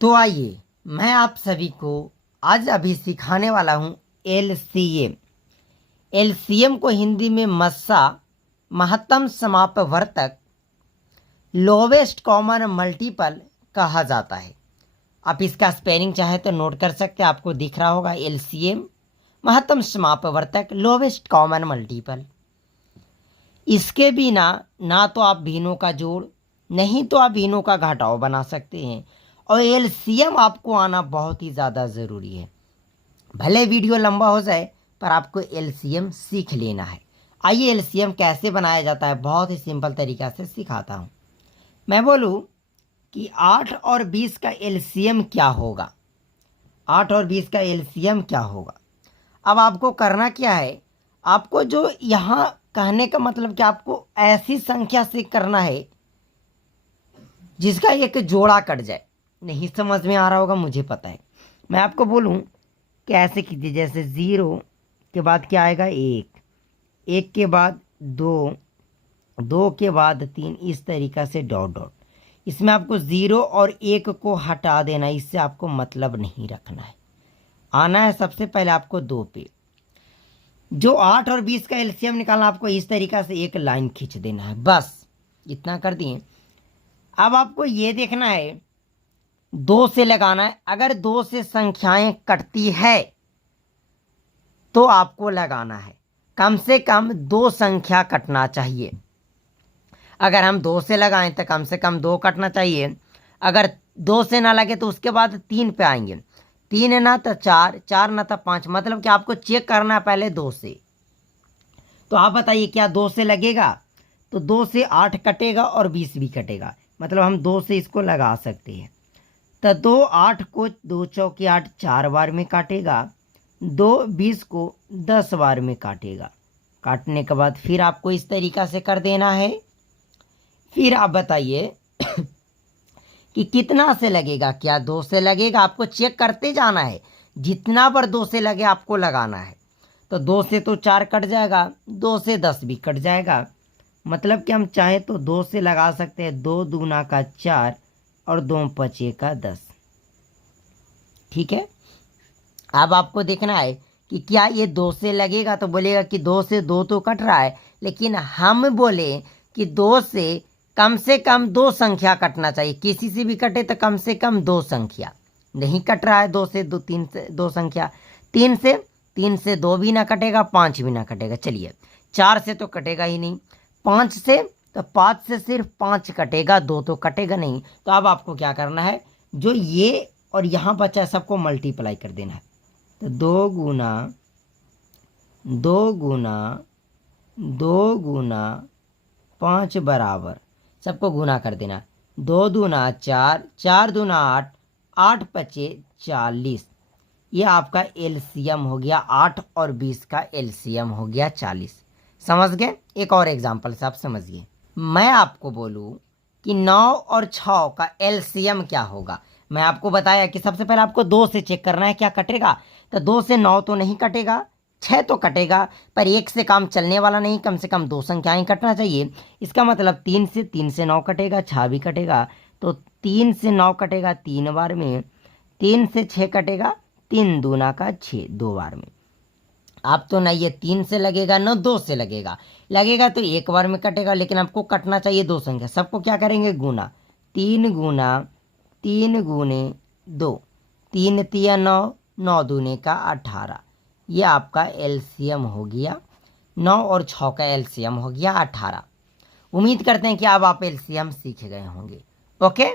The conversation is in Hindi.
तो आइए मैं आप सभी को आज अभी सिखाने वाला हूँ एलसीएम। एलसीएम को हिंदी में मस्सा महत्तम समापवर्तक लोवेस्ट कॉमन मल्टीपल कहा जाता है। आप इसका स्पेलिंग चाहे तो नोट कर सकते हैं, आपको दिख रहा होगा एलसीएम महत्तम समापवर्तक लोवेस्ट कॉमन मल्टीपल। इसके बिना ना तो आप भिन्नों का जोड़ नहीं तो आप भिन्नों का घटाव बना सकते हैं, और एलसीएम आपको आना बहुत ही ज़्यादा ज़रूरी है। भले वीडियो लंबा हो जाए पर आपको एलसीएम सीख लेना है। आइए एलसीएम कैसे बनाया जाता है बहुत ही सिंपल तरीक़ा से सिखाता हूँ। मैं बोलूँ कि 8 और 20 का एलसीएम क्या होगा। 8 और 20 का एलसीएम क्या होगा। अब आपको करना क्या है, आपको जो यहाँ कहने का मतलब कि आपको ऐसी संख्या से करना है जिसका एक जोड़ा कट जाए। नहीं समझ में आ रहा होगा, मुझे पता है। मैं आपको बोलूं कैसे कीजिए, जैसे 0 के बाद क्या आएगा 1, 1 के बाद 2, 2 के बाद 3, इस तरीक़ा से डॉट डॉट। इसमें आपको 0 और 1 को हटा देना, इससे आपको मतलब नहीं रखना है। आना है सबसे पहले आपको 2 पे। जो 8 और 20 का एलसीएम निकालना, आपको इस तरीक़ा से एक लाइन खींच देना है, बस इतना कर दिए। अब आपको ये देखना है 2 से लगाना है। अगर 2 से संख्याएं कटती है तो आपको लगाना है, कम से कम 2 संख्या कटना चाहिए। अगर हम 2 से लगाएं तो कम से कम 2 कटना चाहिए। अगर 2 से ना लगे तो उसके बाद 3 पे आएंगे, 3 ना तो 4, 4 ना तो 5। मतलब कि आपको चेक करना है पहले 2 से। तो आप बताइए क्या 2 से लगेगा? तो 2 से 8 कटेगा और 20 भी कटेगा, मतलब हम 2 से इसको लगा सकते हैं। तो 2 8 को 2 चौके 8 4 बार में काटेगा, 2 20 को 10 बार में काटेगा। काटने के बाद फिर आपको इस तरीक़ा से कर देना है। फिर आप बताइए कि कितना से लगेगा, क्या 2 से लगेगा? आपको चेक करते जाना है, जितना बार 2 से लगे आपको लगाना है। तो 2 से तो 4 कट जाएगा, 2 से 10 भी कट जाएगा। मतलब कि हम चाहे तो 2 से लगा सकते हैं, 2 दूना का 4 और 2 पचे का 10। ठीक है। अब आपको देखना है कि क्या ये 2 से लगेगा, तो बोलेगा कि 2 से 2 तो कट रहा है, लेकिन हम बोले कि 2 से कम 2 संख्या कटना चाहिए। किसी से भी कटे तो कम से कम 2 संख्या। नहीं कट रहा है 2 से 2, 3 से 2 संख्या। 3 से 2 भी ना कटेगा, 5 भी ना कटेगा। चलिए 4 से तो कटेगा ही नहीं, 5 से तो 5 से सिर्फ 5 कटेगा, 2 तो कटेगा नहीं। तो अब आपको क्या करना है, जो ये और यहाँ बचा है सबको मल्टीप्लाई कर देना है। तो 2 गुना 2 गुना 2 गुना 5 बराबर सबको गुना कर देना। 2 दूना 4, 4 दूना 8, 8 पचे 40। ये आपका एलसीएम हो गया। 8 और 20 का एलसीएम हो गया 40। समझ गए? एक और एग्जाम्पल से आप समझिए। मैं आपको बोलूँ कि 9 और 6 का एलसीएम क्या होगा। मैं आपको बताया कि सबसे पहले आपको 2 से चेक करना है क्या कटेगा। तो 2 से 9 तो नहीं कटेगा, 6 तो कटेगा, पर 1 से काम चलने वाला नहीं, कम से कम 2 संख्याएं कटना चाहिए। इसका मतलब 3 से 9 कटेगा, 6 भी कटेगा। तो 3 से 9 कटेगा 3 बार में, 3 से 6 कटेगा, 3 दूना का 6 2 बार में। आप तो ना ये 3 से लगेगा ना 2 से लगेगा, लगेगा तो 1 बार में कटेगा, लेकिन आपको कटना चाहिए 2 संख्या। सबको क्या करेंगे गुना, 3 गुना 3 गुने 2, 3 तिया 9, 9 दूने का 18। ये आपका एलसीएम हो गया। 9 और 6 का एलसीएम हो गया 18। उम्मीद करते हैं कि अब आप एलसीएम सीख गए होंगे। ओके।